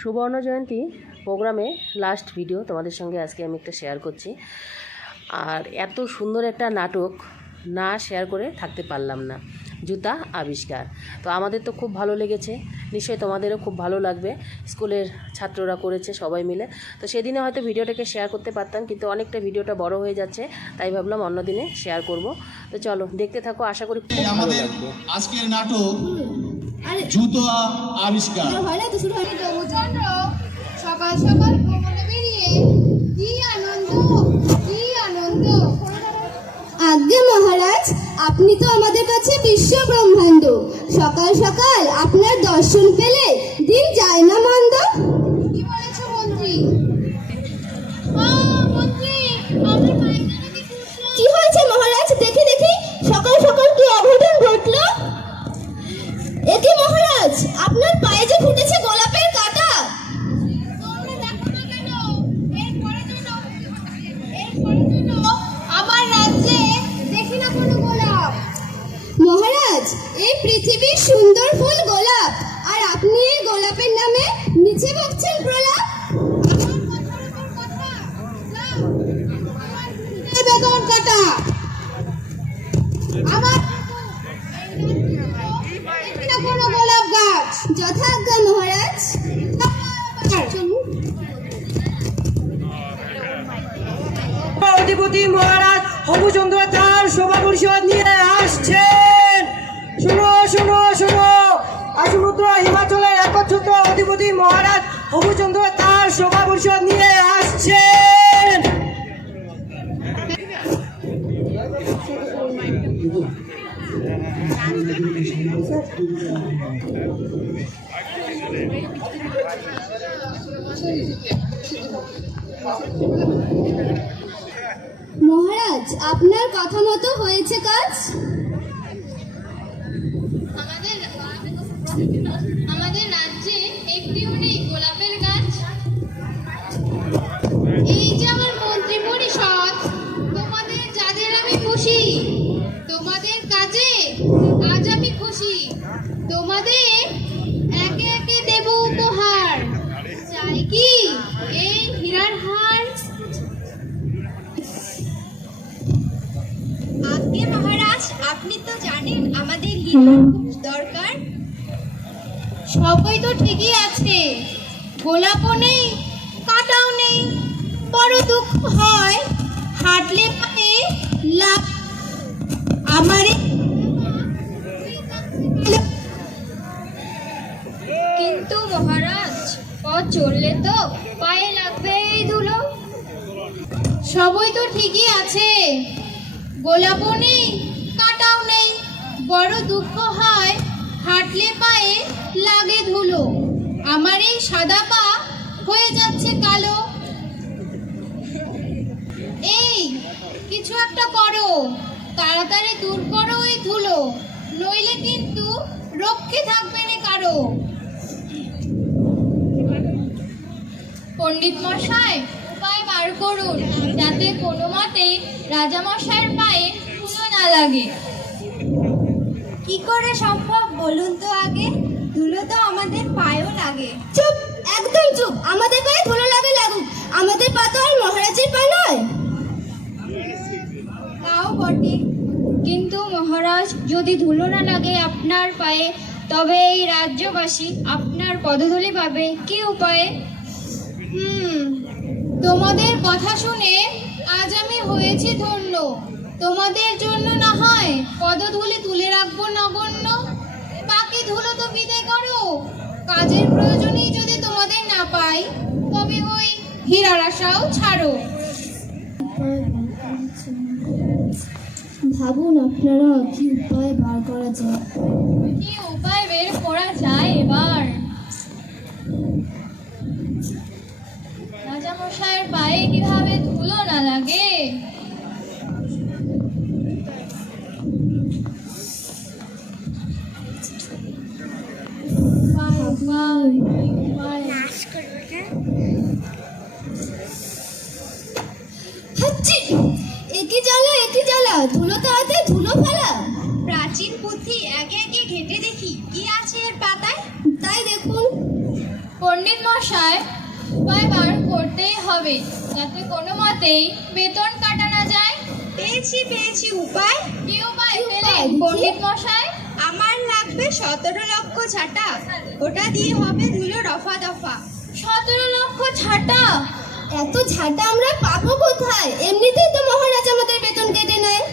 সুবর্ণ জয়ন্তী প্রোগ্রামে last video তোমাদের সঙ্গে আজকে আমি একটা শেয়ার করছি। আর এত সুন্দর একটা নাটক না শেয়ার করে থাকতে পারলাম না। জুতা আবিষ্কার। তো আমাদের তো খুব ভালো লেগেছে। নিশ্চয়ই তোমাদেরও খুব ভালো লাগবে। স্কুলের ছাত্ররা করেছে সবাই মিলে। তো সেদিনে হয়তো ভিডিওটাকে শেয়ার করতে পারতাম কিন্তু অনেকটা ভিডিওটা বড় হয়ে যাচ্ছে তাই ভাবলাম অন্য দিনে শেয়ার করব। তো চলো দেখতে থাকো আশা করি খুব ভালো লাগবে। আজকের নাটক জুতো আবিষ্কার। হয় সকাল সকাল ভ্রমণে বেরিয়ে কি আনন্দ কি আনন্দ? আজ্ঞে মহারাজ আপনি তো আমাদের কাছে বিশ্ব ব্রহ্মাণ্ড। সকাল সকাল আপনার দর্শন পেলে দিন যায় না মন্দ? শুনো শুনো। সমুদ্র হিমাচলের একচ্ছত্র অধিপতি মহারাজ হবুচন্দ্র তার সভা পরিষদ নিয়ে আসছেন। মহারাজ, আপনার কথা মতো হয়েছে কাজ আমাদের আমাদের রাজ্যে একটিও নেই গোলাপের গাছ। এই যে আমার মন্ত্রী পরিষদ, তোমাদের যাদের আমি খুশি, তোমাদের কাজে আজ আমি খুশি। তোমাদের একে একে দেব উপহার। চাই কি? এই হীরার হার। আজ্ঞে মহারাজ, আপনি তো জানেন আমাদের খুব দরকার। সবই তো ঠিকই আছে। গোলাপও নেই কাটাও নেই বড় দুঃখ হয় হাঁটলে পায়ে লাভ আমার কিন্তু মহারাজ পথ চললে তো পায়ে লাগবে এই ধুলো। সবই তো ঠিকই আছে। গোলাপও নেই কাটাও নেই বড় দুঃখ হয় হাঁটলে পায়ে লাগে ধুলো। আমার এই সাদা পা হয়ে যাচ্ছে কালো। এই, কিছু একটা করো। তাড়াতাড়ি দূর করো ওই ধুলো। নইলে কিন্তু রক্ষে থাকবে না কারও। পণ্ডিত মশাই, উপায় বার করুন, যাতে কোনো মতে রাজা মশাইয়ের পায়ে ধুলো না লাগে। কি করে সম্ভব বলুন তো আগে? ধুলো তো আমাদের পায়েও লাগে। চুপ একদম চুপ। আমাদের পায়ে ধুলো লাগে লাগুক। আমাদের পা তো আর মহারাজের পা নয়। তাও বটে। কিন্তু মহারাজ যদি ধুলো না লাগে আপনার পায়ে তবে এই রাজ্যবাসী আপনার পদধূলি পাবে। কি উপায়ে? হুম। তোমাদের কথা শুনে আজ আমি হয়েছি ধন্য। তোমাদের জন্য না হয় পদধূলি তুলে রাখব নগণ্য। ধুলো তো বিদায় করো। কাজের প্রয়োজনেই যদি তোমাদের না পাই তবে ওই হীরার আশাও ছাড়ো। ভাবুন আপনারা কি উপায় বার করা যায়। কি উপায় বের করা যায় এবার? রাজা মশাইয়ের পায়ে কীভাবে ধুলো না লাগে? একই জ্বালা জ্বালা ধুলো তাড়াতে ধুলো ফেলা। প্রাচীন পুঁথি একে একে ঘেটে দেখি কি আছে এর পাতায়? তাই দেখুন। পণ্ডিত পণ্ডিত মশাই উপায় বার করতেই হবে যাতে কোনো মতেই বেতন কাটা না যায়? পেয়েছি পেয়েছি উপায়। কি উপায় কি পণ্ডিত মশাই? লাগবে সতেরো লক্ষ ছাটা। ওটা দিয়ে হবে ধুলো রফা দফা। সতেরো লক্ষ ছাটা? এত ঝাঁটা আমরা পাবো কোথায়? এমনিতেই তো মহারাজ আমাদের বেতন কেটে নেয়।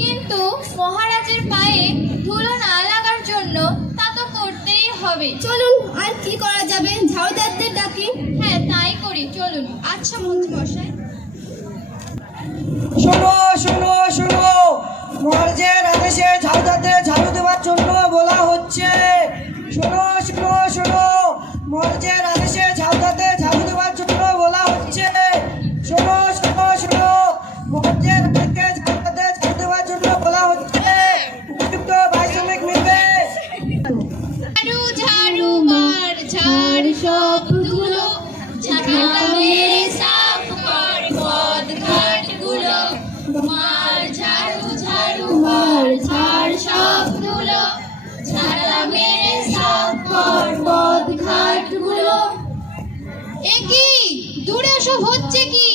কিন্তু মহারাজের পায়ে ধুলো না লাগার জন্য তা তো করতেই হবে। চলুন আর কি করা যাবে? ঝাড়ুদারদের ডাকি। হ্যাঁ তাই করি চলুন। আচ্ছা মন্ত্রী মশাই। শোনো শোনো শোনো। মহারাজের আদেশে ঝাড়ুদাতে ঝাড়ু দেওয়ার জন্য বলা হচ্ছে। শোনো শোনো শোনো। মহারাজের আদেশে ঝাড়ুদাতে ঝাড়ু দেওয়ার জন্য বলা হচ্ছে। শোনো শোনো শোনো। মহারাজের আদেশে ঝাড়ুদাতে ঝাড়ু দেওয়ার জন্য বলা হচ্ছে। উপযুক্ত পারিশ্রমিক মিলবে ঝাড়ু ঝাড়ু, মার, ঝাড়, সব দূরে সব হচ্ছে কি?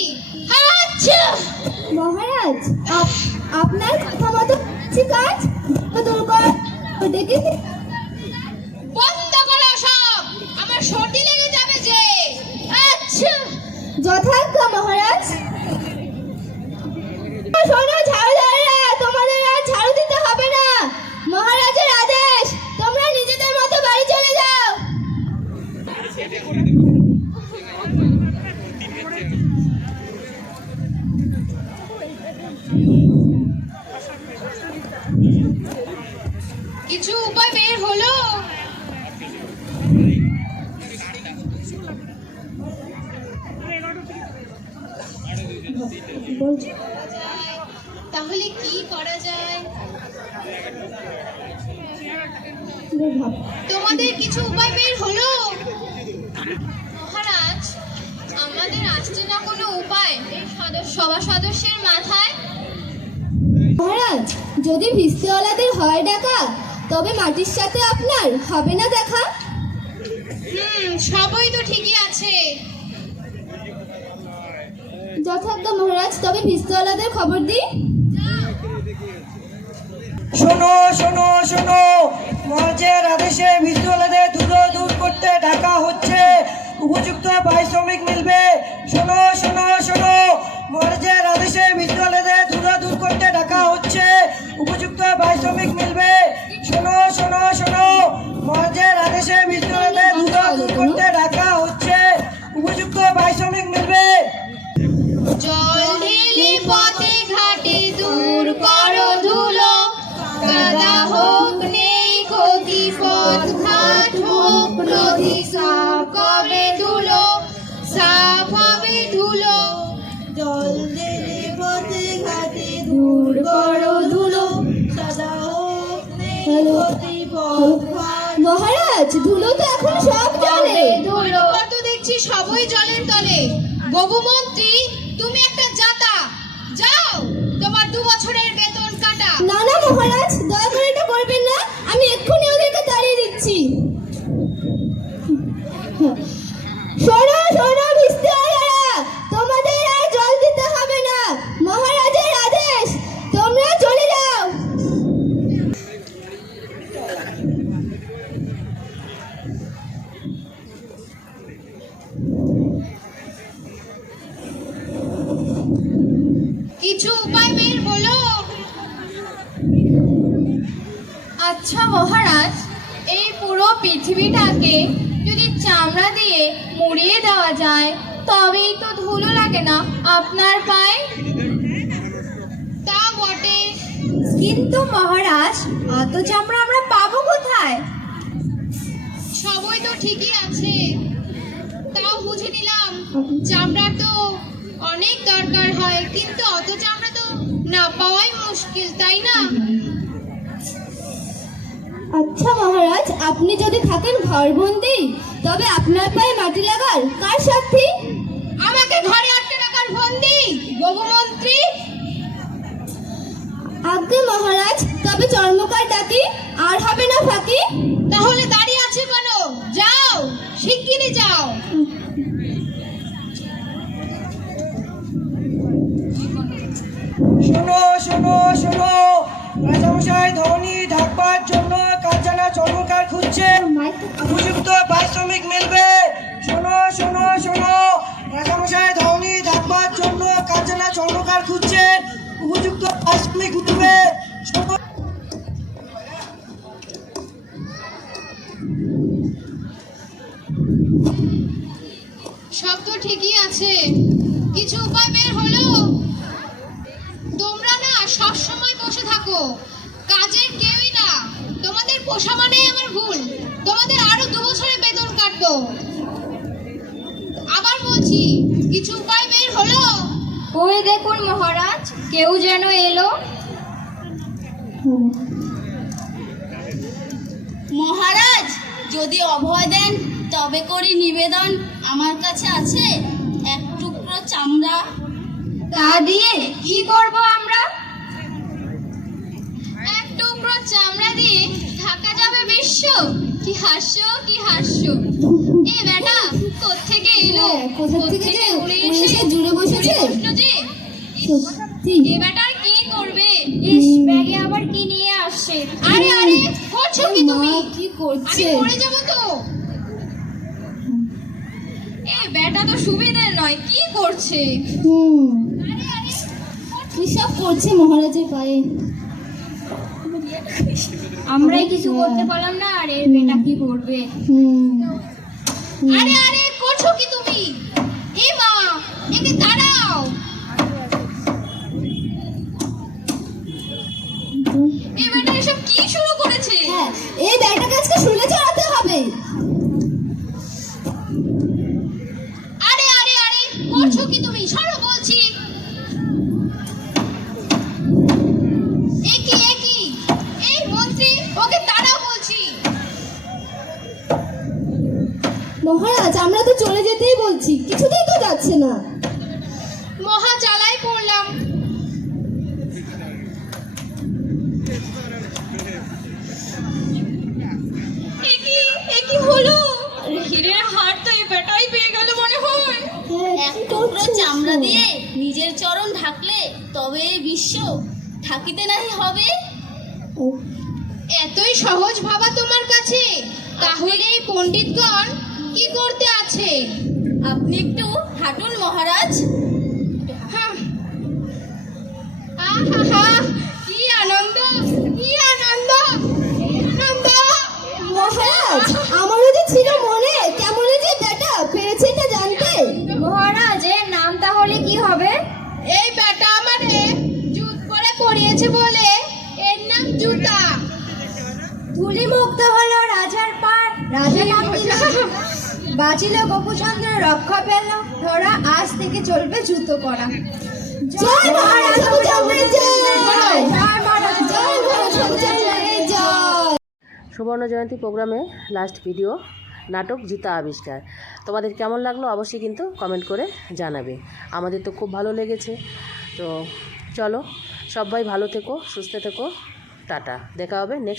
আচ্ছা। মহারাজ আপনার কথা মতো কাজ? দূর করা ডেকে বন্ধ করো সব। আমার সর্দি লেগে যাবে যে। আচ্ছা। যথার্থ মহারাজ। মহারাজ আমাদের আসছে না কোনো উপায়? সভা সদস্যের মাথায়? মহারাজ যদি ভিস্তিওয়ালাদের হয় ডাকা তবে মাটির সাথে আপনার হবে না দেখা? হুম সবই তো ঠিকই আছে। যথাজ্ঞা মহারাজ তবে ভিস্তিওয়ালাদের খবর দিই শোনো শোনো শোনো। মহারাজের আদেশে মৃত্যুওয়ালাদের ধুলো দূর করতে ডাকা হচ্ছে উপযুক্ত পারিশ্রমিক মিলবে। শোনো শোনো শোনো। মহারাজের আদেশে মৃত্যুওয়ালাদের ধুলো দূর করতে ডাকা হচ্ছে। উপযুক্ত পারিশ্রমিক মিলবে। শোনো শোনো শোনো। মহারাজের আদেশে মৃত্যুওয়ালাদের ধুলো দূর করতে ডাকা হচ্ছে। উপযুক্ত পারিশ্রমিক মিলবে। সবই জলের তলে। বহুমন্ত্রী তুমি একটা জাতা। যাও, তোমার দু বছরের বেতন কাটা। না না মহারাজ, দয়া করে এটা করবেন না। আমি এক্ষুনি ওদেরকে তাড়িয়ে দিচ্ছি। আচ্ছা মহারাজ এই পুরো পৃথিবীটাকে যদি চামড়া দিয়ে মুড়িয়ে দেওয়া যায় তবেই তো ধুলো লাগে না আপনার পায়ে? তা বটে। কিন্তু মহারাজ অত চামড়া আমরা পাবো কোথায়? সবই তো ঠিকই আছে। তাও বুঝে নিলাম চামড়া তো অনেক দরকার হয় কিন্তু অত চামড়া তো না পাওয়াই মুশকিল তাই না? আচ্ছা মহারাজ আপনি যদি থাকেন ঘরবন্দি তবে আপনার পায়ে মাটি লাগার কার সাথী আমাকে ঘরে আটকে রাখার বন্দি গবু মন্ত্রী আজ্ঞে মহারাজ তবে চর্মকার ডাকি আর হবে না ফাঁকি? তাহলে দাঁড়িয়ে আছে কেন? যাও শিগগিরই যাও। শোনো শোনো শোনো। রাজামশাই ধনী ঢাকবার জন্য কারখানা চর্মকার খুঁজছে। উপযুক্ত পারিশ্রমিক মিলবে। শোনো শোনো শোনো। রাজামশাই, ধনী ঢাকবার জন্য কারখানা চর্মকার খুঁজছেন। উপযুক্ত পারিশ্রমিক উঠবে শোনো সব তো ঠিকই আছে কিছু উপায় বের হলো তোমরা না সব সময় বসে থাকো কাজের কেউই না তোমাদের পোষা মানেই আমার ভুল। তোমাদের আরও দু বছরের বেতন কাটবো। আবার বলছি কিছু উপায় বের হলো? ওই দেখুন মহারাজ কেউ যেন এলো। মহারাজ যদি অভয় দেন তবে করি নিবেদন। আমার কাছে আছে এক টুকরো চামড়া। তা দিয়ে কি করব আমরা এক টুকরো চামড়া দিয়ে ঢাকা যাবে বিশ্ব কি হাস্য কি হাস্য? এ বেটা কোত্থেকে এলো? হ্যাঁ, থেকে যে উড়ে এসে জুড়ে বসেছে? সত্যি। এ বেটা কি করবে? ইস ব্যাগে আবার কি নিয়ে আসছে? আরে আরে করছ কি তুমি? কি আমি করছে পড়ে যাব তো। এ বেটা তো সুবিধের নয় কি করছে? হুম। আরে আরে কি সব করছে মহারাজের পায়ে? আমরাই কিছু করতে পারলাম না, আর এর বেটা কি করবে? আরে আরে, করছ কি তুমি? মা, একে দাঁড়াও। এ বেটা এসব কি শুরু করেছে? হ্যাঁ এই ব্যাগটাকে আজকে শুলে চড়াতে টুকরো দিয়ে নিজের চরণ ঢাকলে তবে এই বিশ্ব থাকিতে নাহি হবে। এতই সহজ ভাবা তোমার কাছে তাহলে এই পণ্ডিতগণ কি করতে আছে আপনি একটু হাঁটুন মহারাজ। বাঁচিল গোপুচন্দ্র রক্ষা পেল। ধরা আজ থেকে চলবে জুতো পরা সুবর্ণ জয়ন্তী প্রোগ্রামে লাস্ট ভিডিও নাটক, জুতা আবিষ্কার। তোমাদের কেমন লাগল অবশ্যই কিন্তু কমেন্ট করে জানাবে। আমাদের তো খুব ভালো লেগেছে। তো চলো, সবাই ভালো থেকো, সুস্থ থেকো। টাটা। দেখা হবে নেক্সট